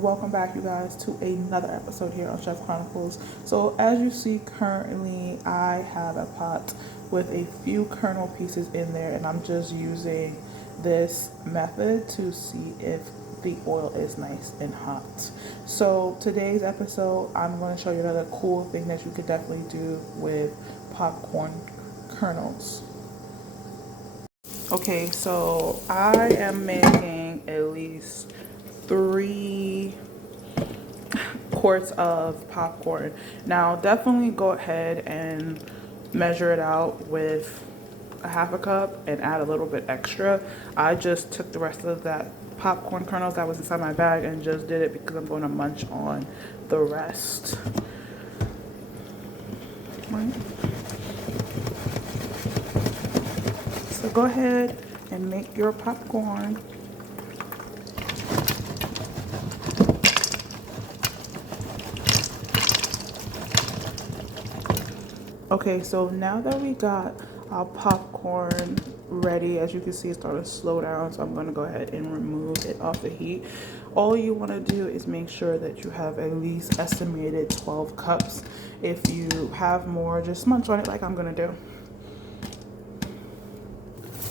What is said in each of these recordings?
Welcome back, you guys, to another episode here on Chef Chronicles. So as you see currently, I have a pot with a few kernel pieces in there, and I'm just using this method to see if the oil is nice and hot. So today's episode, I'm going to show you another cool thing that you could definitely do with popcorn kernels. Okay, so I am making at least 3 quarts of popcorn. Now, definitely go ahead and measure it out with a half a cup and add a little bit extra. I just took the rest of that popcorn kernels that was inside my bag and just did it because I'm going to munch on the rest. Right. So go ahead and make your popcorn. Okay, so now that we got our popcorn ready, as you can see, it's starting to slow down. So I'm going to go ahead and remove it off the heat. All you want to do is make sure that you have at least estimated 12 cups. If you have more, just munch on it like I'm going to do.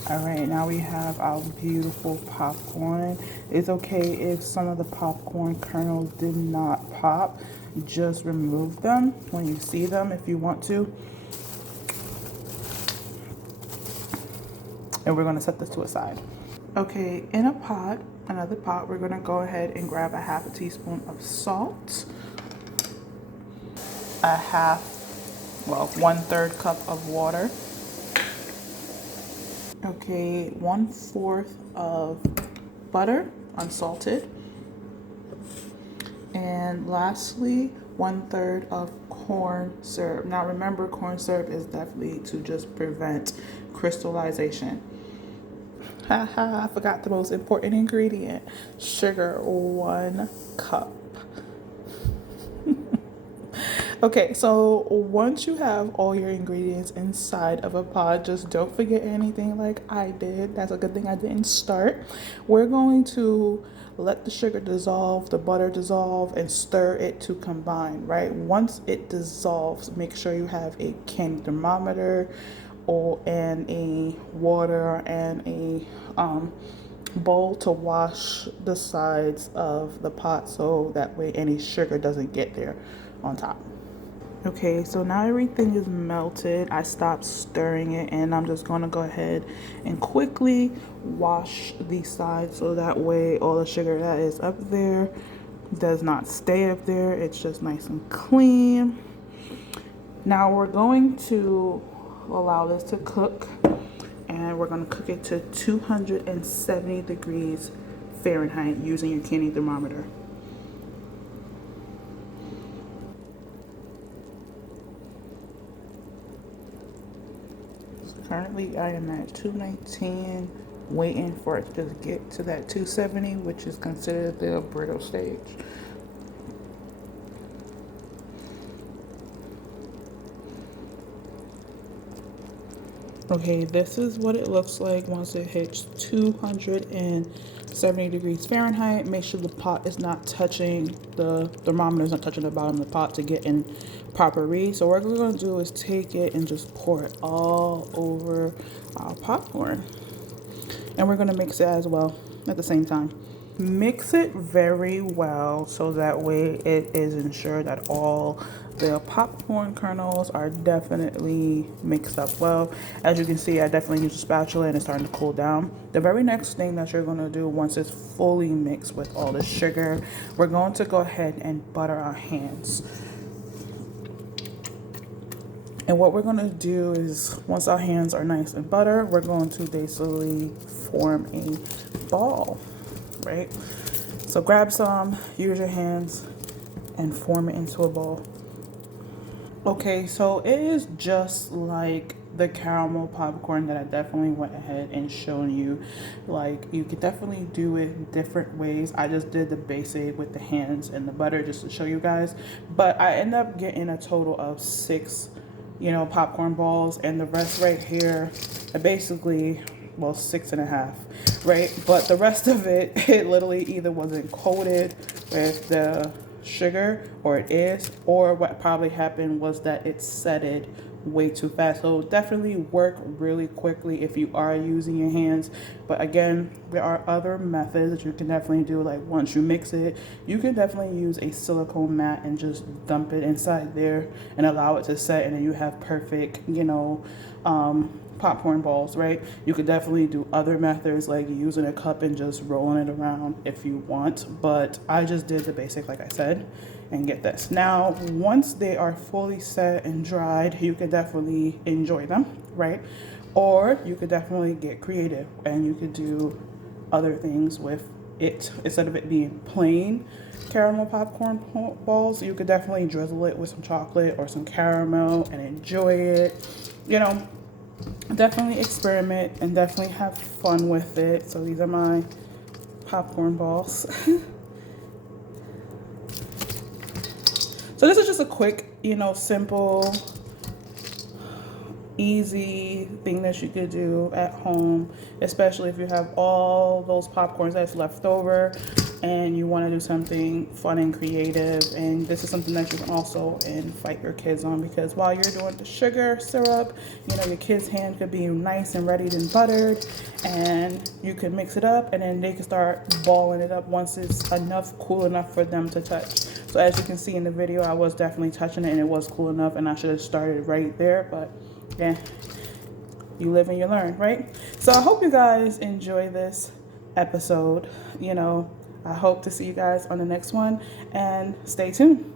All right, now we have our beautiful popcorn. It's okay if some of the popcorn kernels did not pop. Just remove them when you see them if you want to. And we're going to set this to a side. Okay, in a pot, another pot, we're going to go ahead and grab a half a teaspoon of salt, a one-third cup of water. Okay, 1/4 of butter, unsalted. And lastly, 1/3 of corn syrup. Now remember, corn syrup is definitely to just prevent crystallization. Haha, I forgot the most important ingredient. Sugar, 1 cup. Okay, so once you have all your ingredients inside of a pot, just don't forget anything like I did. That's a good thing I didn't start. We're going to let the sugar dissolve, the butter dissolve, and stir it to combine, right? Once it dissolves, make sure you have a candy thermometer and a water and a bowl to wash the sides of the pot so that way any sugar doesn't get there on top. Okay, so now everything is melted. I stopped stirring it and I'm just gonna go ahead and quickly wash the sides so that way all the sugar that is up there does not stay up there. It's just nice and clean. Now we're going to allow this to cook, and we're gonna cook it to 270 degrees Fahrenheit using your candy thermometer. Currently, I am at 219, waiting for it to just get to that 270, which is considered the brittle stage. Okay, this is what it looks like once it hits 270 degrees Fahrenheit. Make sure the pot is not touching, the thermometer is not touching the bottom of the pot to get in proper read. So what we're going to do is take it and just pour it all over our popcorn. And we're going to mix it as well at the same time. Mix it very well so that way it is ensured that all the popcorn kernels are definitely mixed up well. As you can see, I definitely use a spatula and it's starting to cool down. The very next thing that you're going to do once it's fully mixed with all the sugar, we're going to go ahead and butter our hands. And what we're going to do is, once our hands are nice and butter, we're going to basically form a ball, right? So grab some, use your hands, and form it into a ball. Okay, so it is just like the caramel popcorn that I definitely went ahead and shown you. Like, you could definitely do it different ways. I just did the basic with the hands and the butter just to show you guys. But I end up getting a total of 6 popcorn balls, and the rest right here, I basically well, 6.5, right? But the rest of it, it literally either wasn't coated with the sugar, or it is, or what probably happened was that it setted way too fast. So definitely work really quickly if you are using your hands. But again, there are other methods that you can definitely do. Like once you mix it, you can definitely use a silicone mat and just dump it inside there and allow it to set, and then you have perfect, popcorn balls, right? You could definitely do other methods like using a cup and just rolling it around if you want, but I just did the basic like I said. And get this, now once they are fully set and dried, you could definitely enjoy them, right? Or you could definitely get creative and you could do other things with it. Instead of it being plain caramel popcorn balls, you could definitely drizzle it with some chocolate or some caramel and enjoy it. Definitely experiment and definitely have fun with it. So these are my popcorn balls. So this is just a quick, simple, easy thing that you could do at home, especially if you have all those popcorns that's left over and you want to do something fun and creative. And this is something that you can also invite your kids on, because while you're doing the sugar syrup, your kids' hand could be nice and ready and buttered, and you can mix it up and then they can start balling it up once it's cool enough for them to touch. So as you can see in the video, I was definitely touching it and it was cool enough, and I should have started right there, but yeah, you live and you learn, right? So I hope you guys enjoy this episode. I hope to see you guys on the next one, and stay tuned.